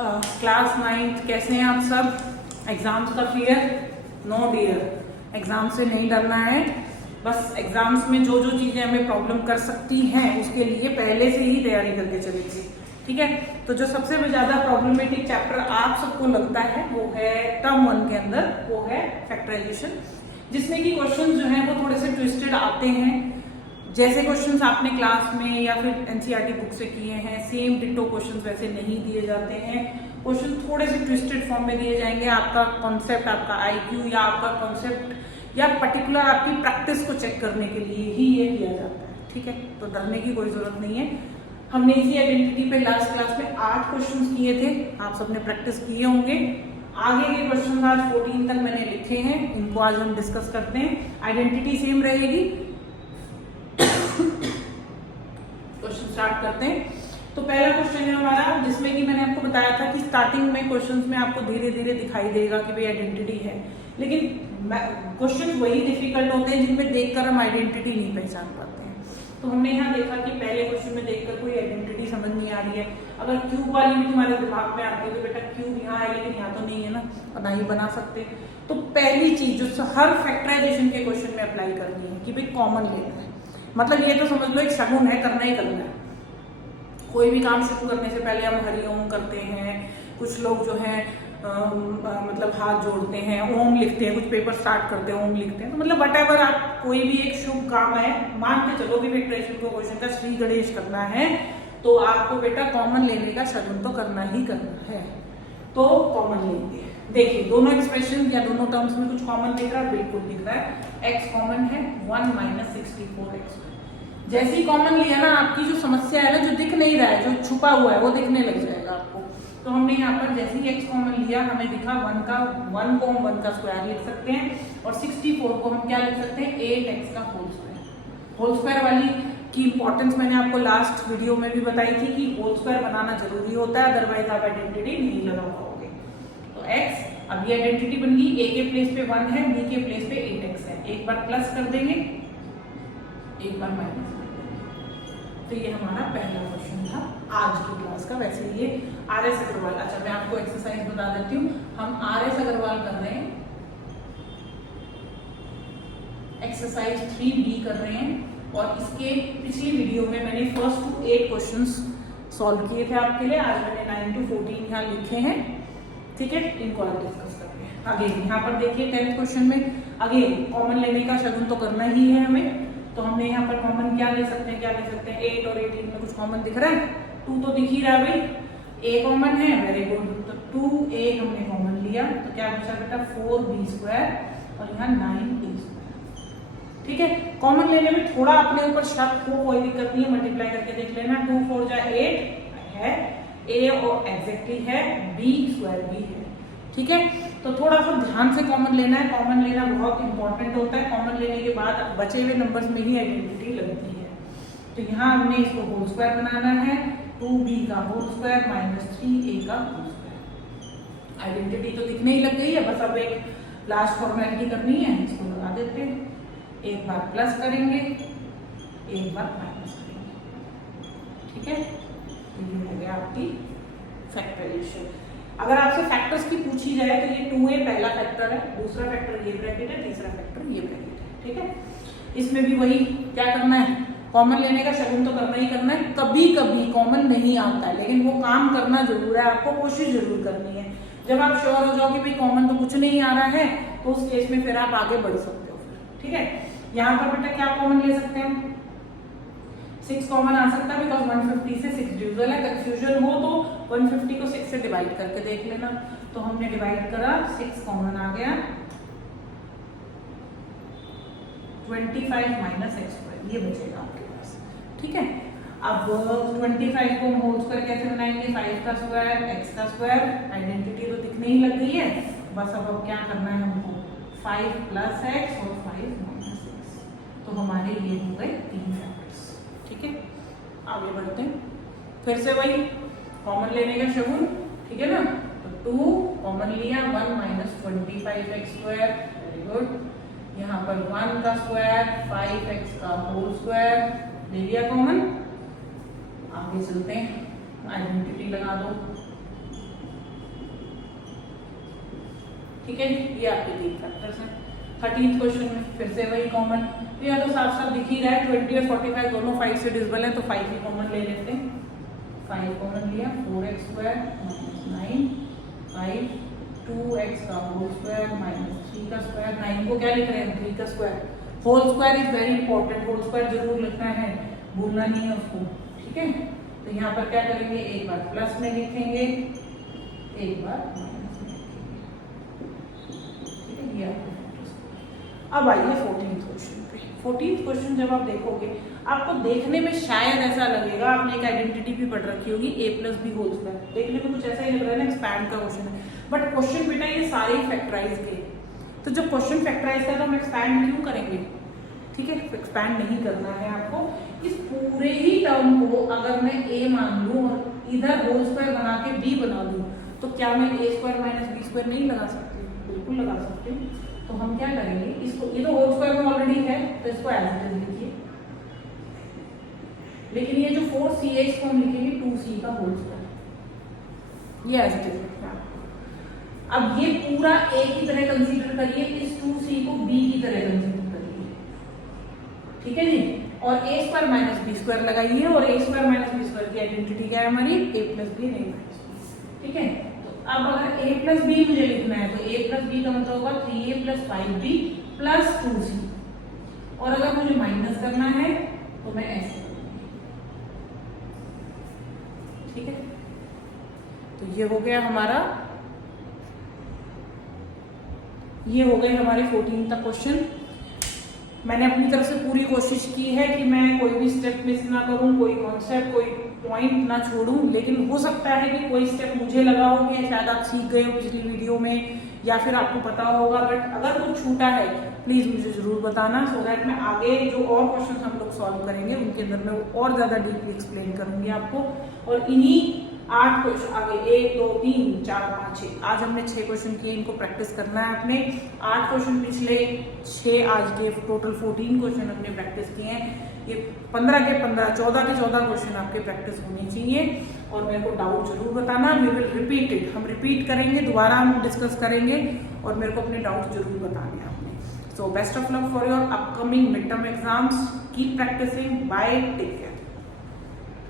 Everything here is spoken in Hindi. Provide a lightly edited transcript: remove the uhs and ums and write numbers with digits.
क्लास 9th कैसे हैं आप सब। एग्जाम्स का फियर? नो डियर, एग्जाम से नहीं डरना है। बस एग्जाम्स में जो जो चीजें हमें प्रॉब्लम कर सकती हैं उसके लिए पहले से ही तैयारी करके चलेंगे, ठीक है। तो जो सबसे ज्यादा प्रॉब्लमेटिक चैप्टर आप सबको लगता है वो है टर्म 1 के अंदर, वो है फैक्टराइजेशन, जिसमें कि क्वेश्चन जो है वो थोड़े से ट्विस्टेड आते हैं। जैसे क्वेश्चंस आपने क्लास में या फिर एनसीईआरटी बुक से किए हैं, सेम डिट्टो क्वेश्चंस वैसे नहीं दिए जाते हैं। क्वेश्चन थोड़े से ट्विस्टेड फॉर्म में दिए जाएंगे। आपका कॉन्सेप्ट, आपका आईक्यू या आपका कॉन्सेप्ट या पर्टिकुलर आपकी प्रैक्टिस को चेक करने के लिए ही ये किया जाता है, ठीक है। तो डरने की कोई जरूरत नहीं है। हमने इसी आइडेंटिटी पे लास्ट क्लास में 8 क्वेश्चन किए थे, आप सबने प्रैक्टिस किए होंगे। आगे के क्वेश्चन आज 14 तक मैंने लिखे हैं, इनको आज हम डिस्कस करते हैं। आइडेंटिटी सेम रहेगी। क्वेश्चन स्टार्ट करते हैं। तो पहला क्वेश्चन है हमारा, जिसमें कि मैंने आपको बताया था कि स्टार्टिंग में क्वेश्चंस में आपको धीरे धीरे दिखाई देगा कि भाई आइडेंटिटी है, लेकिन क्वेश्चन वही डिफिकल्ट होते हैं जिनमें देखकर हम आइडेंटिटी नहीं पहचान पाते हैं। तो हमने यहाँ देखा कि पहले क्वेश्चन में देखकर कोई आइडेंटिटी समझ नहीं आ रही है। अगर क्यूब वाली भी तुम्हारे दिमाग में आती है तो बेटा क्यूब यहाँ है, लेकिन यहाँ तो नहीं है ना, और ना ही बना सकते। तो पहली चीज जो हर फैक्टराइजेशन के क्वेश्चन में अप्लाई करनी है कि भाई कॉमन लेना है। मतलब ये तो समझ लो एक शगुन है, करना ही करना है। कोई भी काम शुरू करने से पहले हम हरि ओम करते हैं, कुछ लोग जो है मतलब हाथ जोड़ते हैं, ओम लिखते हैं, कुछ पेपर स्टार्ट करते हैं ओम लिखते हैं। तो मतलब वट आप कोई भी एक शुभ काम है, मान के चलो भी फैक्टराइजेशन को क्वेश्चन का श्री गणेश करना है, तो आपको बेटा कॉमन लेने का शगुन तो करना ही करना है। तो कॉमन लेंगे। देखिए दोनों एक्सप्रेशन या दोनों टर्म्स में कुछ कॉमन दिख रहा है, बिल्कुल दिख रहा है। x कॉमन है, 1 - 64x। जैसे ही कॉमन लिया ना, आपकी जो समस्या है ना, जो दिख नहीं रहा है, जो छुपा हुआ है, वो दिखने लग जाएगा आपको। तो हमने यहाँ पर जैसे ही x कॉमन लिया, हमें दिखा 1 को हम 1 का स्क्वायर लिख सकते हैं, और 64 को हम क्या लिख सकते हैं, 8x का होल स्क्वायर। होल स्क्वायर वाली की इंपॉर्टेंस मैंने आपको लास्ट वीडियो में भी बताई थी कि होल स्क्वायर बनाना जरूरी होता है, अदरवाइज आप आइडेंटिटी नहीं लगा पाओगे। तो x, अब ये आइडेंटिटी बन गई, a के प्लेस पे 1 है, b के प्लेस पे 8x है। एक बार प्लस कर देंगे, एक बार माइनस कर देंगे। तो ये हमारा पहला क्वेश्चन था आज की क्लास का। वैसे ये RS अग्रवाल, अच्छा मैं आपको एक्सरसाइज बता देती हूँ। हम RS अग्रवाल कर रहे हैं, एक्सरसाइज 3B कर रहे हैं, और इसके पिछली वीडियो में मैंने फर्स्ट टू 8 क्वेश्चंस सॉल्व किए थे आपके लिए। आज मैंने 9 to 14 यहाँ लिखे हैं, ठीक है। इनको आज डिस्कस करते हैं। अगेन यहाँ पर देखिए 10th क्वेश्चन में अगेन कॉमन लेने का शगुन तो करना ही है हमें। तो हमने यहाँ पर कॉमन क्या ले सकते हैं, 8 और 18 में कुछ कॉमन दिख रहा है, 2 तो दिख ही रहा है भाई, a कॉमन है, वेरी गुड। तो 2a हमने कॉमन लिया, तो क्या बचा बेटा, 4b² और यहाँ 9a², ठीक है। कॉमन लेने में थोड़ा अपने ऊपर शक हो, कोई दिक्कत नहीं है, मल्टीप्लाई करके देख लेना। 2 4 जा 8 है, a और एग्जैक्टली है, b² भी है, ठीक है। तो थोड़ा सा ध्यान से कॉमन लेना है। कॉमन लेना बहुत इंपॉर्टेंट होता है। कॉमन लेने के बाद बचे हुए नंबर्स में ही आइडेंटिटी लगती है। तो यहाँ हमने इसको होल स्क्वायर बनाना है, 2b का होल स्क्वायर - 3a का होल स्क्वायर। आइडेंटिटी तो दिखने ही लग गई है, बस अब एक लास्ट फॉर्मेलिटी करनी है, इसको लगा देते हैं। एक बार प्लस करेंगे, एक बार माइनस करेंगे, ठीक है। तो ये हो गया आपकी फैक्टराइजेशन। अगर आपसे फैक्टर्स की पूछी जाए तो ये 2a पहला फैक्टर है, दूसरा फैक्टर ये ब्रैकेट है, तीसरा फैक्टर ये ब्रैकेट है, ठीक है। इसमें भी वही क्या करना है, कॉमन लेने का शगुन तो करना ही करना है। कभी कभी कॉमन नहीं आता है, लेकिन वो काम करना जरूर है, आपको कोशिश जरूर करनी है। जब आप श्योर हो जाओ कि भाई कॉमन तो कुछ नहीं आ रहा है, तो उस केस में फिर आप आगे बढ़ सकते हो, ठीक है। यहाँ पर बेटा क्या कॉमन ले सकते हैं, 6 कॉमन आ सकता है, बिकॉज 150 से 6 डिविजिबल है। कंफ्यूजन हो तो 150 को 6 से डिवाइड करके देख लेना। तो हमने डिवाइड करा, 6 कॉमन आ गया, 25 - x², ये बचेगा आपके पास, ठीक है। अब 25 को होल स्क्वायर कैसे बनाएंगे, 5 का स्क्वायर, x का स्क्वायर। आइडेंटिटी तो दिखने ही लग गई है, बस अब क्या करना है हमको, 5 + x और 5 - x। तो हमारे ये हो गए 3 फैक्टर्स, ठीक है। आगे बढ़ते हैं, फिर से वही कॉमन लेने का शगुन, ठीक है ना। तो 2 कॉमन लिया, 1 - 25x², वेरी गुड। यहाँ पर 1 का स्क्वायर, 5x का होल स्क्वायर ले लिया कॉमन। आगे चलते हैं, आइडेंटिटी लगा दो, ठीक है, ये आपके 3 फैक्टर्स हैं। 13th क्वेश्चन में फिर से वही कॉमन, तो यहाँ तो साफ साफ दिख ही रहा है 20 और 45 दोनों 5 से डिविजिबल है, तो 5 ही कॉमन ले लेते हैं। 5 कॉमन लिया, 4x स्क्वायर माइनस 9, 5 2x का होल स्क्वायर माइनस 3 का स्क्वायर। 9 को क्या लिख रहे हैं, 3 का square. Whole square is very important, whole square जरूर लिखना है, भूलना नहीं है उसको, ठीक है। तो यहाँ पर क्या करेंगे, एक बार प्लस में लिखेंगे, एक बार माइनस में लिखेंगे, ठीक है। ये अब आइए 14th क्वेश्चन पे। 14th क्वेश्चन जब आप देखोगे, आपको देखने में शायद ऐसा लगेगा, आपने एक आइडेंटिटी भी पढ़ रखी होगी a plus b whole square, देखने में कुछ ऐसा ही लग रहा है ना, एक्सपैंड का क्वेश्चन है, बट क्वेश्चन बेटा ये सारे फैक्टराइज के, तो जब क्वेश्चन फैक्टराइज का तो हम एक्सपैंड क्यों करेंगे, ठीक है। एक्सपैंड नहीं करना है आपको। इस पूरे ही टर्म को अगर मैं a मान लूं और इधर होल स्क्वायर बना के b बना लूं, तो क्या मैं a square minus b square नहीं लगा सकती, बिल्कुल लगा सकती हूँ। तो हम क्या करेंगे, इसको, ये तो होल स्क्वायर में ऑलरेडी है, तो इसको एज इट इज लिखिए, लेकिन ये जो 4c है इसको हम लिखेंगे 2c का होल स्क्वायर, ये एज इट इज लिखना। अब ये पूरा a की तरह कंसीडर करिए, इस 2c को b की तरह कंसीडर करिए, ठीक है जी। और a square minus b square लगाइए, और a square minus b square की आइडेंटिटी क्या है हमारी, a प्लस बी नहीं, ठीक है। अब अगर a प्लस बी मुझे लिखना है, तो a प्लस बी का मतलब होगा 3a plus 5b plus 2c, और अगर मुझे माइनस करना है तो मैं ऐसे करूंगी, ठीक है। तो ये हो गया हमारा, ये हो गए हमारे 14 तक क्वेश्चन। मैंने अपनी तरफ से पूरी कोशिश की है कि मैं कोई भी स्टेप मिस ना करूं, कोई कॉन्सेप्ट, कोई पॉइंट ना छोड़ूं, लेकिन हो सकता है कि कोई स्टेप मुझे लगा हो कि शायद आप सीख गए हो पिछली वीडियो में, या फिर आपको पता होगा, बट अगर कुछ छूटा है प्लीज मुझे जरूर बताना, सो दैट मैं आगे जो और क्वेश्चन हम लोग सॉल्व करेंगे उनके अंदर मैं और ज्यादा डीपली एक्सप्लेन करूंगी आपको। और इन्हीं 8 क्वेश्चन आगे 1 2 3 4 5 6, आज हमने 6 क्वेश्चन किए, इनको प्रैक्टिस करना है आपने। 8 क्वेश्चन पिछले, 6 आज के, टोटल 14 क्वेश्चन हमने प्रैक्टिस किए हैं। ये 15 के 15, 14 के 14 क्वेश्चन आपके प्रैक्टिस होनी चाहिए, और मेरे को डाउट जरूर बताना। वी विल रिपीट इट, हम रिपीट करेंगे, दोबारा हम डिस्कस करेंगे, और मेरे को अपने डाउट जरूर बताने आपने। So best of luck for your upcoming mid term exams, keep practising, bye, take care.